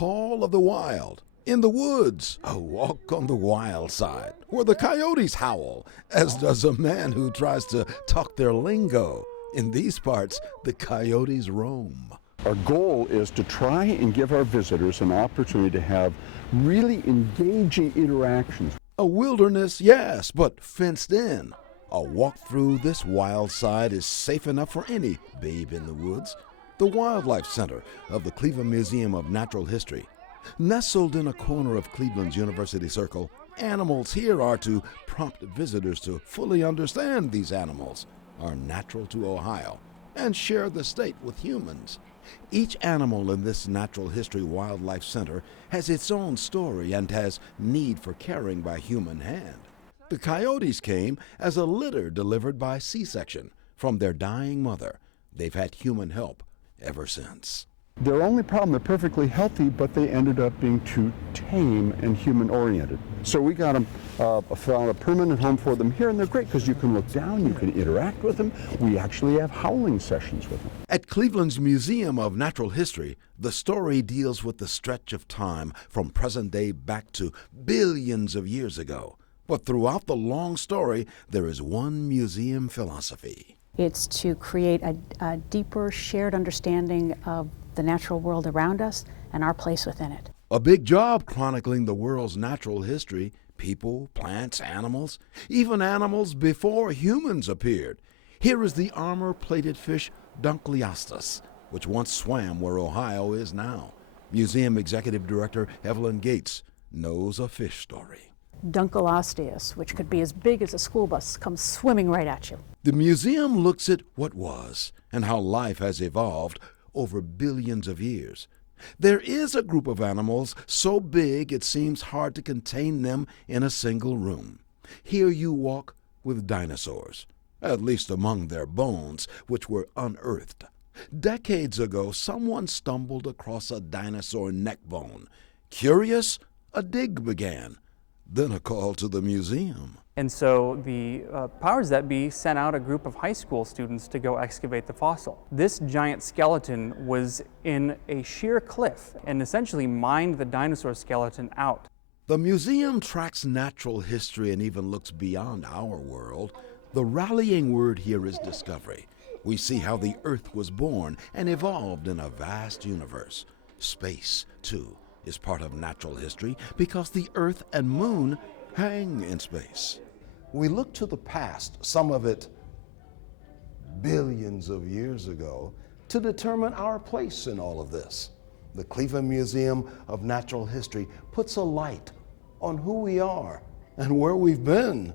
call of the wild. In the woods, a walk on the wild side, where the coyotes howl, as does a man who tries to talk their lingo. In these parts, the coyotes roam. Our goal is to try and give our visitors an opportunity to have really engaging interactions. A wilderness, yes, but fenced in. A walk through this wild side is safe enough for any babe in the woods. The Wildlife Center of the Cleveland Museum of Natural History. Nestled in a corner of Cleveland's University Circle, animals here are to prompt visitors to fully understand these animals, are natural to Ohio, and share the state with humans. Each animal in this Natural History Wildlife Center has its own story and has need for caring by human hand. The coyotes came as a litter delivered by C-section from their dying mother. They've had human help ever since. Their only problem, they're perfectly healthy, but they ended up being too tame and human-oriented. So we got them, found a permanent home for them here, and they're great because you can look down, you can interact with them. We actually have howling sessions with them. At Cleveland's Museum of Natural History, the story deals with the stretch of time from present day back to billions of years ago. But throughout the long story, there is one museum philosophy. It's to create a deeper shared understanding of the natural world around us and our place within it. A big job chronicling the world's natural history, people, plants, animals, even animals before humans appeared. Here is the armor-plated fish Dunkleosteus, which once swam where Ohio is now. Museum Executive Director Evelyn Gates knows a fish story. Dunkleosteus, which could be as big as a school bus, comes swimming right at you. The museum looks at what was and how life has evolved over billions of years. There is a group of animals so big it seems hard to contain them in a single room. Here you walk with dinosaurs, at least among their bones, which were unearthed. Decades ago, someone stumbled across a dinosaur neck bone. Curious, a dig began, then a call to the museum. And so the powers that be sent out a group of high school students to go excavate the fossil. This giant skeleton was in a sheer cliff and essentially mined the dinosaur skeleton out. The museum tracks natural history and even looks beyond our world. The rallying word here is discovery. We see how the Earth was born and evolved in a vast universe. Space, too, is part of natural history because the Earth and Moon hang in space. We look to the past, some of it billions of years ago, to determine our place in all of this. The Cleveland Museum of Natural History puts a light on who we are and where we've been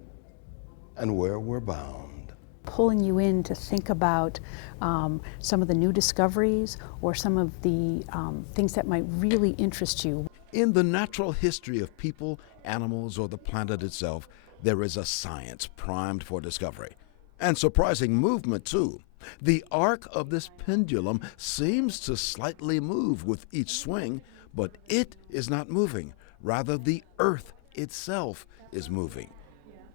and where we're bound. Pulling you in to think about some of the new discoveries or some of the things that might really interest you. In the natural history of people, animals, or the planet itself, there is a science primed for discovery. And surprising movement, too. The arc of this pendulum seems to slightly move with each swing, but it is not moving. Rather, the Earth itself is moving.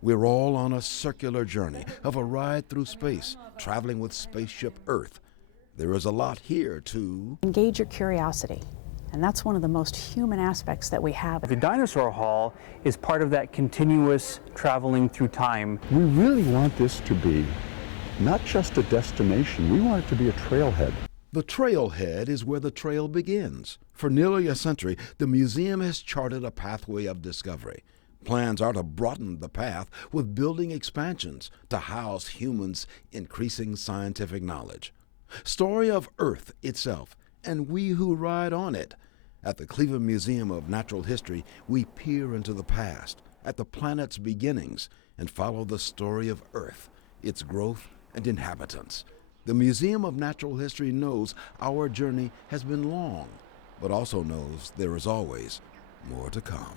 We're all on a circular journey of a ride through space, traveling with Spaceship Earth. There is a lot here to engage your curiosity. And that's one of the most human aspects that we have. The dinosaur hall is part of that continuous traveling through time. We really want this to be not just a destination, we want it to be a trailhead. The trailhead is where the trail begins. For nearly a century, the museum has charted a pathway of discovery. Plans are to broaden the path with building expansions to house humans' increasing scientific knowledge. Story of Earth itself, and we who ride on it. At the Cleveland Museum of Natural History, we peer into the past, at the planet's beginnings, and follow the story of Earth, its growth and inhabitants. The Museum of Natural History knows our journey has been long, but also knows there is always more to come.